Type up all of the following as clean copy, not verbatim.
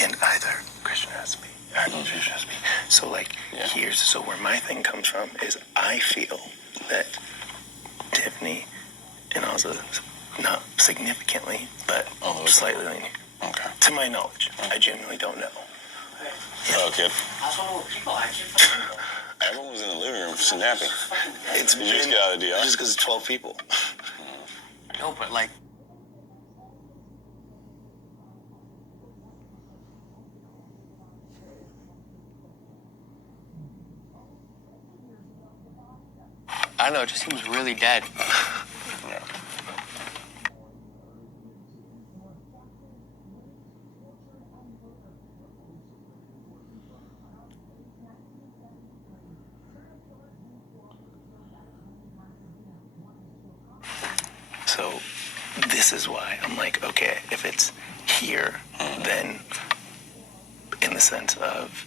And either Christian has to be, or Christian has to be. So, like, so where my thing comes from is I feel that Tiffany and also not significantly, but slightly lenient. Okay. To my knowledge, I genuinely don't know. Oh, kid. Everyone was in the living room snapping. You just get out of the DR? Just because it's 12 people. No, but like... I don't know, it just seems really dead. Yeah. So this is why I'm like, okay, if it's here, then in the sense of,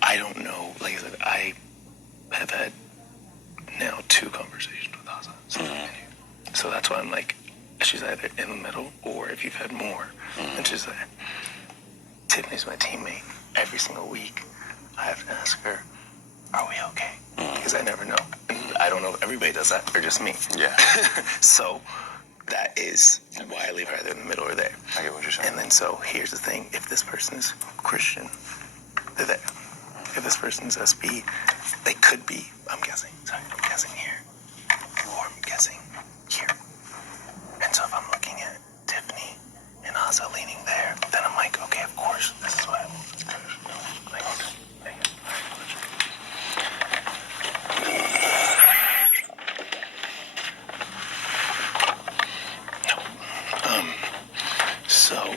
I don't know, like I said, I have had now 2 conversations with Asa. So that's why I'm like, she's either in the middle, or if you've had more, and she's like, Tiffany's my teammate. Every single week, I have to ask her, are we okay? Because I never know. And I don't know if everybody does that, or just me. Yeah. So that is why I leave her either in the middle or there. I get what you're saying. And then so here's the thing. If this person is Christian, they're there. If this person is SB, they could be, I'm guessing here, or I'm guessing here. And so if I'm looking at Tiffany and Asa leaning there, then I'm like, okay, of course, this is what I'm like, okay. So,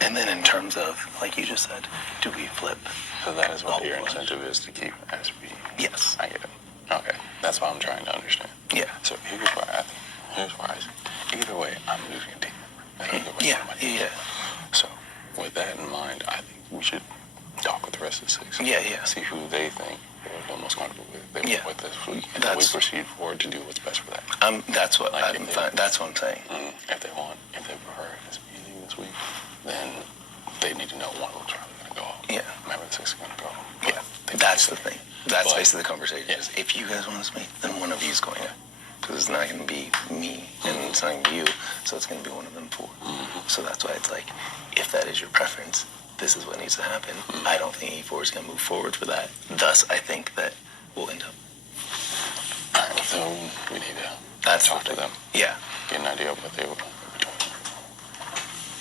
and then in terms of, like you just said, do we flip? So that is what your incentive is, to keep SB. Yes. I get it. Okay. That's what I'm trying to understand. Yeah. So here's why either way, I'm losing a team. Yeah. So with that in mind, I think we should talk with the rest of the 6. Yeah. See who they think they're the most comfortable with. With this week. And we proceed forward to do what's best for that. That's what that's what I'm saying. If they prefer SB this week, then they need to know one of them's probably going to go. Yeah. Maybe the 6 is going to go. Yeah. That's the thing. That's basically the conversation. Yeah. Is if you guys want to meet, then one of you is going to. Because it's not going to be me, and it's not going to be you, so it's going to be one of them 4. So that's why it's like, if that is your preference, this is what needs to happen. I don't think E4 is going to move forward for that. Thus, I think that we'll end up. All right, so we need to talk to them. Yeah. Get an idea of what they were doing.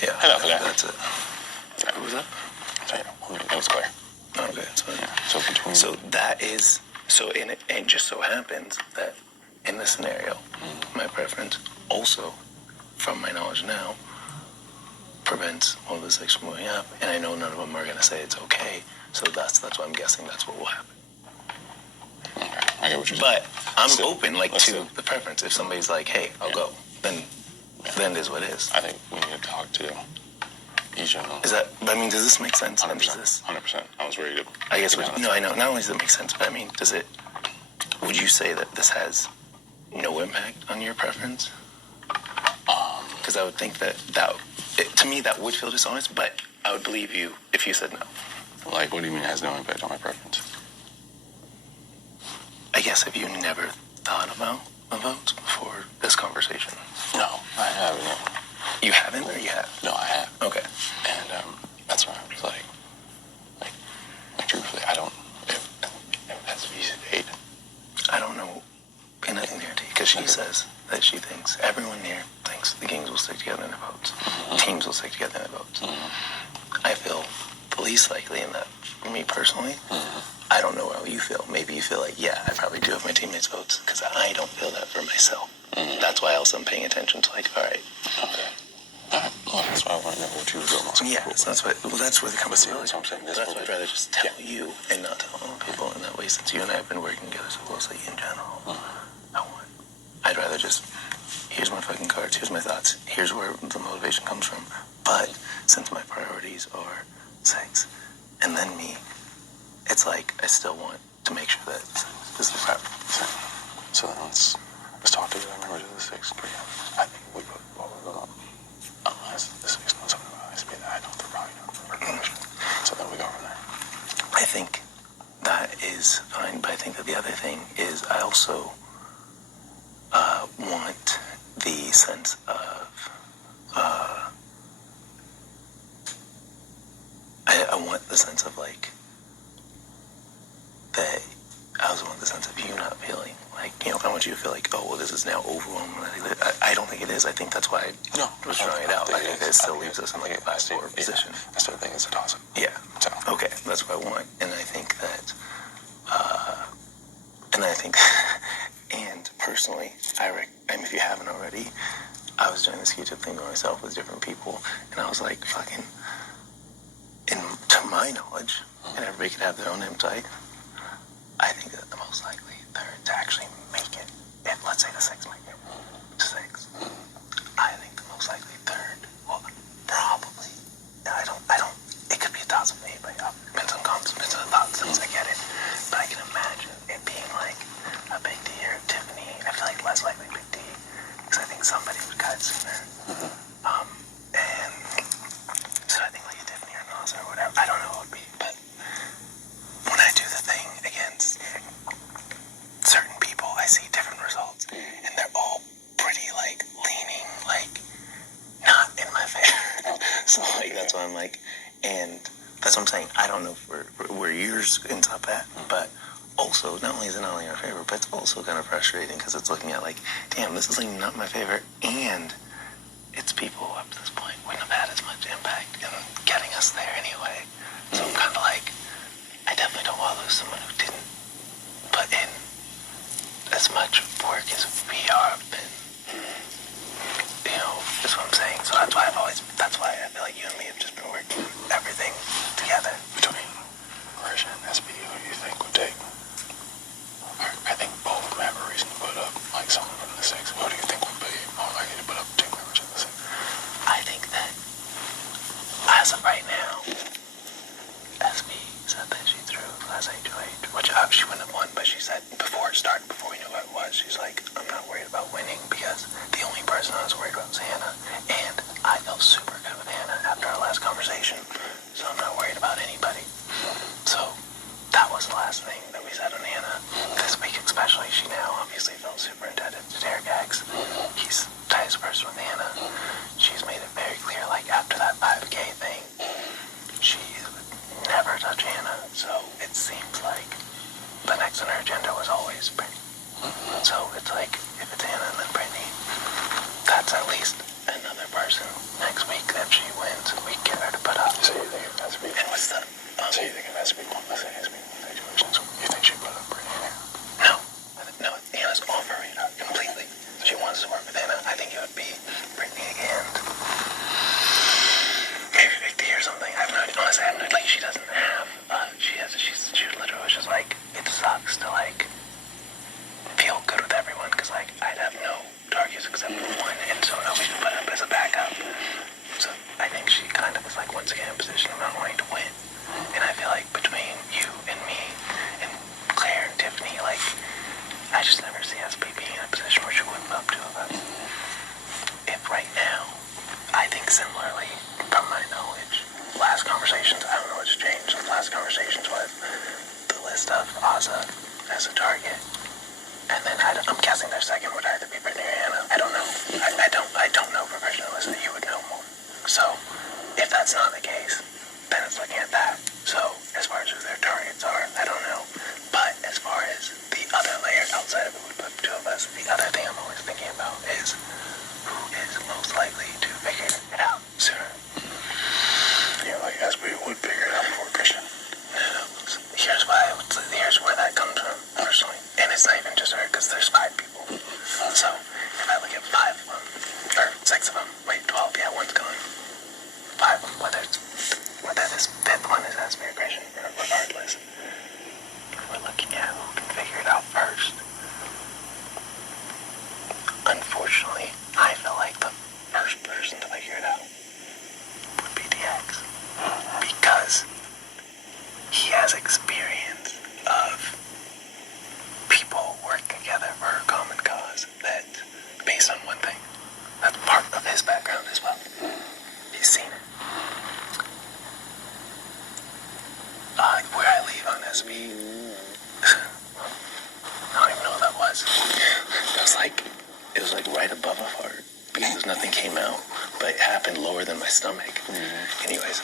Yeah. That's it. What was that? It was clear. Okay, that's fine. Yeah. So that is, and just so happens that in this scenario, my preference also, from my knowledge now, prevents one of the 6 from moving up, and I know none of them are going to say it's okay, so that's why I'm guessing that's what will happen. Okay, I get what you're saying. But I'm open, to the preference. If somebody's like, hey, I'll go, then it is what it is. I think we need to talk to each of them. Is that, I mean, does this make sense? 100%. 100%. I was ready to... I guess, I know. Not only does it make sense, but I mean, would you say that this has no impact on your preference? Because I would think to me, that would feel dishonest, but I would believe you if you said no. Like, what do you mean it has no impact on my preference? I guess, have you never thought about a vote before this conversation? No, I haven't yet. You haven't, or you have? No, I have. Okay. And that's why I was like, truthfully, I don't, if that's V8. I don't know anything there, because she says that she thinks, everyone here thinks the gangs will stick together in their votes. Teams will stick together in their votes. I feel the least likely in that, for me personally. I don't know how you feel. Maybe you feel like, yeah, I probably do have my teammates' votes, because I don't feel that for myself. That's why also I'm paying attention to, like, all right. Okay. Well, that's why I want to know what you feel most comfortable with. That's where the conversation is. That's what I'm saying. That's why I'd rather just tell you and not tell other people in that way, since you and I have been working together so closely in general. I'd rather just, here's my fucking cards, here's my thoughts, here's where the motivation comes from. But since my priorities are 6 and then me, it's like I still want to make sure that this is the preference. So then let's talk to the members of the 6th. I think we put what we're going on. Unless the sense of like that. I also want the sense of you not feeling like, you know, I want you to feel like, oh, well, this is now overwhelming. I don't think it is. I think that's why I was throwing it out. I think it still leaves us in like a 5-4 position. I still think it's a toss-up. Yeah. So. Okay, that's what I want. And I think that, and personally, I mean, if you haven't already, I was doing this Q-tip thing by myself with different people, and I was like, fucking, and to my knowledge, and everybody could have their own insight, I think that the most likely third to actually make it, if let's say the 6 might get to 6, I think the most likely third, well, probably, I don't, it could be a toss of me, but depends on comps, depends on the thoughts, I get it, but I can imagine it being like a Big D or Tiffany. I feel like less likely Big D, because I think somebody would cut sooner, and so I think like a Tiffany or Nas or whatever, I don't know what it would be, but when I do the thing against certain people, I see different results, and they're all pretty like leaning like not in my favor. So like that's why I'm like, and that's what I'm saying. I don't know where yours ends up at, but also not only is it not in our favor, but it's also kind of frustrating because it's looking at like, damn, this is like not my favor, and it's people who up to this point wouldn't have had as much impact in getting us there anyway. So I'm kind of like, I definitely don't want to lose someone who didn't put in as much work as we have been. You know, that's what I'm saying. So that's why I feel like you and me have just been working everything together. Between Christian and SB, who do you think would take? I think both of them have a reason to put up, like someone in the 6. Who do you think would be more likely to put up 2 members in the 6? I think that, as of right now, SB said that she threw Class A2H, which she wouldn't have won, but she said before it started, before we knew what it was, she's like, I'm not worried about winning because the only person I was worried about was Hannah, and I felt super good with Hannah after our last conversation, so I'm not worried about anybody. So that was the last thing that we said on Hannah. This week especially, she now obviously felt super indebted to Derek X. He's the tightest person with Hannah. She's made it very clear, like after that 5K thing, she would never touch Hannah, so it seems like the next on her agenda was always Brittany. So it's like, if it's Hannah and then Brittany, that's at least another person next week that she wins, we get her to put up. So you think it has to be? And what's the? So you think it has to be one? Let's say it has to be one situation. So you think she put up Brittany here? No, Hannah's off her radar completely. She wants to work with Hannah. I think it would be Brittany again. Maybe Big D or something. I have no idea. Honestly, I have no idea. Like, she doesn't have, she literally was just like, it sucks to like feel good with everyone because like I'd have no targets except for one, and so nobody should put up as a backup. So I think she kind of was like once again in a position of not wanting to win, and I feel like between you and me and Claire and Tiffany, like I just never see SB being in a position where she wouldn't put up 2 of us. If right now, I think similarly from my knowledge, last conversations, I don't know what's changed. Last conversations was the list of Ozza as a target. And then I'm guessing their second would either be Brittany or Hannah. I don't know. I don't know professionalism. You would know more. So if that's not the case, then it's looking at that. So as far as who their targets are, I don't know. But as far as the other layer outside of it would put 2 of us, the other thing I'm always thinking about is who is most likely to figure it out sooner. Yeah, like SB would figure it out before Christian. No. Here's where that comes from, personally. And it's not even just her, because there's 5 people. So, if I look at 5 of them, or 6 of them, wait, 12, yeah, one's gone. 5 of them, whether this 5th one is SB or Christian, regardless, we're looking at who can figure it out first. Unfortunately, I feel like the first person to figure it out would be DX. Because he has experience of people working together for a common cause that, based on one thing, that's part of his background as well. He's seen it. Where I leave on SB, I don't even know what that was. It was like right above a heart because nothing came out, but it happened lower than my stomach. Anyways,